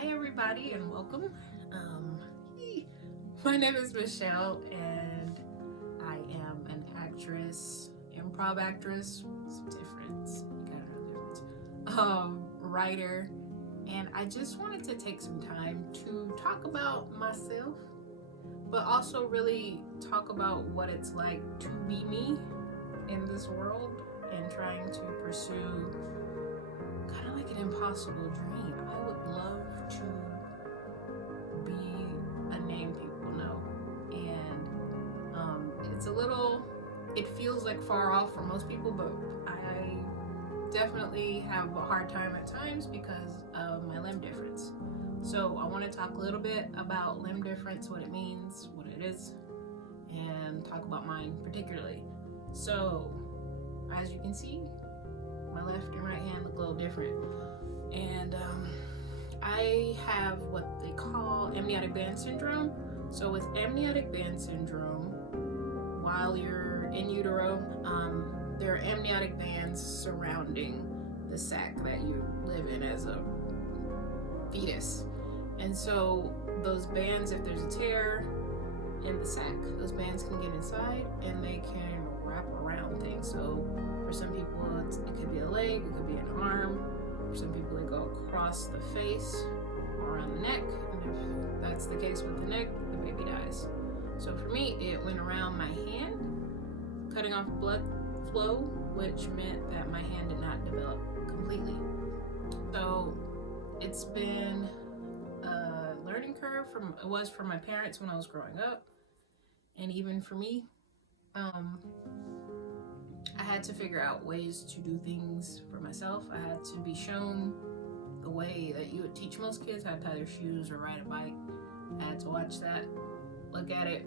Hi, everybody, and welcome. My name is Michelle, and I am an actress, improv actress. Some difference, you gotta know the difference. Writer, and I just wanted to take some time to talk about myself, but also really talk about what it's like to be me in this world and trying to pursue kind of like an impossible dream. I would love to be a name people know, and it's a little, it feels like far off for most people, but I definitely have a hard time at times because of my limb difference. So I want to talk a little bit about limb difference, what it means, what it is, and talk about mine particularly. So as you can see, my left and right hand look a little different, and I have what they call amniotic band syndrome. So with amniotic band syndrome, while you're in utero, there are amniotic bands surrounding the sac that you live in as a fetus. And so those bands, if there's a tear in the sac, those bands can get inside and they can wrap around things. So for some people, it could be a leg, it could be an arm. For some people, they go across the face or around the neck. And if that's the case with the neck, the baby dies. So for me, it went around my hand, cutting off blood flow, which meant that my hand did not develop completely. So it's been a learning curve it was for my parents when I was growing up, and even for me. I had to figure out ways to do things for myself. I had to be shown the way that you would teach most kids how to tie their shoes or ride a bike. I had to watch that, look at it,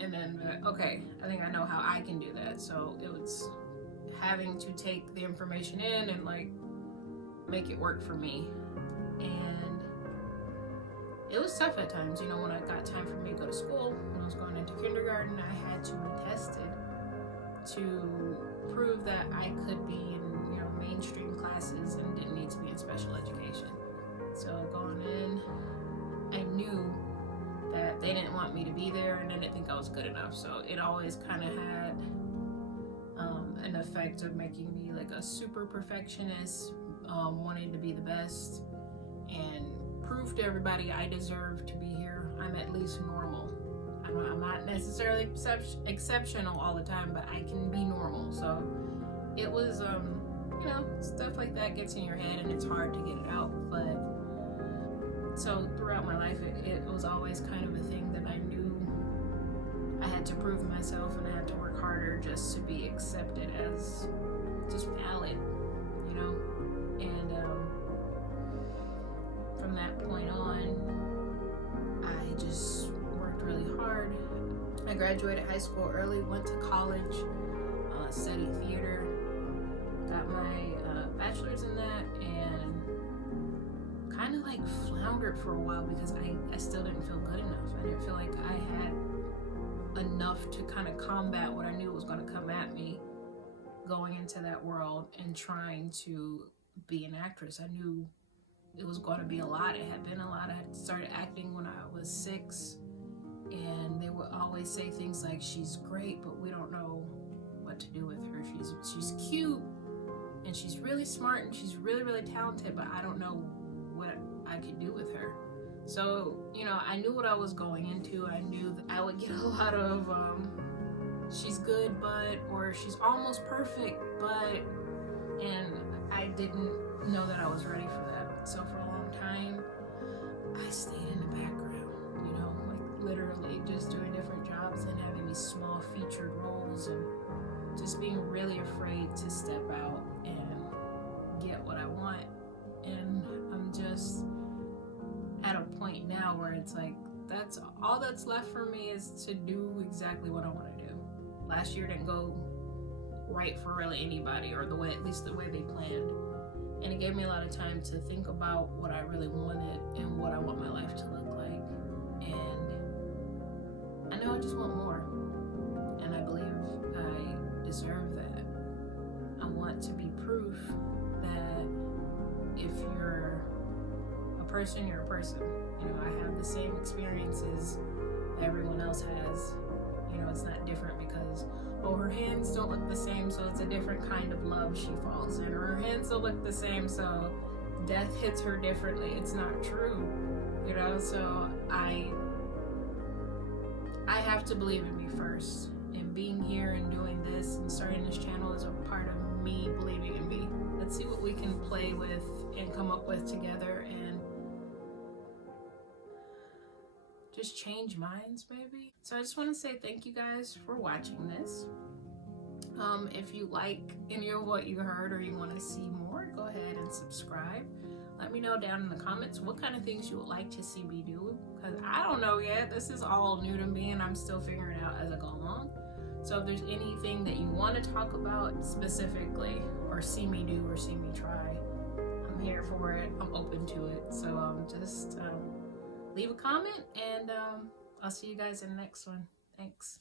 and then be like, okay, I think I know how I can do that. So it was having to take the information in and like make it work for me. And it was tough at times, when I got time for me to go to school, when I was going into kindergarten, I had to be tested to prove that I could be in, mainstream classes and didn't need to be in special education. So going in, I knew that they didn't want me to be there and they didn't think I was good enough. So it always kind of had an effect of making me like a super perfectionist, wanting to be the best and prove to everybody I deserve to be here. I'm at least normal. I'm not necessarily exceptional all the time, but I can be normal. So it was, stuff like that gets in your head and it's hard to get it out. But so throughout my life, it was always kind of a thing that I knew I had to prove myself and I had to work harder just to be accepted as just valid, and from that point on, I just worked really hard. I graduated high school early, went to college, studied theater, got my bachelor's in that, and kind of like floundered for a while because I still didn't feel good enough. I didn't feel like I had enough to kind of combat what I knew was going to come at me going into that world and trying to be an actress. I knew it was going to be a lot. It had been a lot. I had started acting when I was 6, and they would always say things like, she's great, but we don't know what to do with her. She's cute, and she's really smart, and she's really, really talented, but I don't know what I could do with her. So, I knew what I was going into. I knew that I would get a lot of, she's good, but, or she's almost perfect, but, and I didn't know that I was ready for that. So for a long time, I stayed in the background, like literally just doing different jobs and having these small featured roles and just being really afraid to step out and get what I want. And I'm just at a point now where it's like, that's all that's left for me is to do exactly what I want to do. Last year didn't go right for really anybody, or at least the way they planned. And it gave me a lot of time to think about what I really wanted and what I want my life to look like. And I know I just want more. And I believe I deserve that. I want to be proof that if you're a person, you're a person. You know, I have the same experiences everyone else has. You know, it's not different because, oh, her hands don't look the same, so it's a different kind of love she falls in. Or her hands don't look the same, so death hits her differently. It's not true. You know, so I have to believe in me first. And being here and doing this and starting this channel is a part of me believing in me. Let's see what we can play with and come up with together and just change minds, maybe. So I just want to say thank you guys for watching this. If you like any of what you heard or you want to see more, go ahead and subscribe. Let me know down in the comments what kind of things you would like to see me do, because I don't know yet. This is all new to me and I'm still figuring it out as I go along. So if there's anything that you want to talk about specifically or see me do or see me try, I'm here for it. I'm open to it. So just leave a comment and I'll see you guys in the next one. Thanks.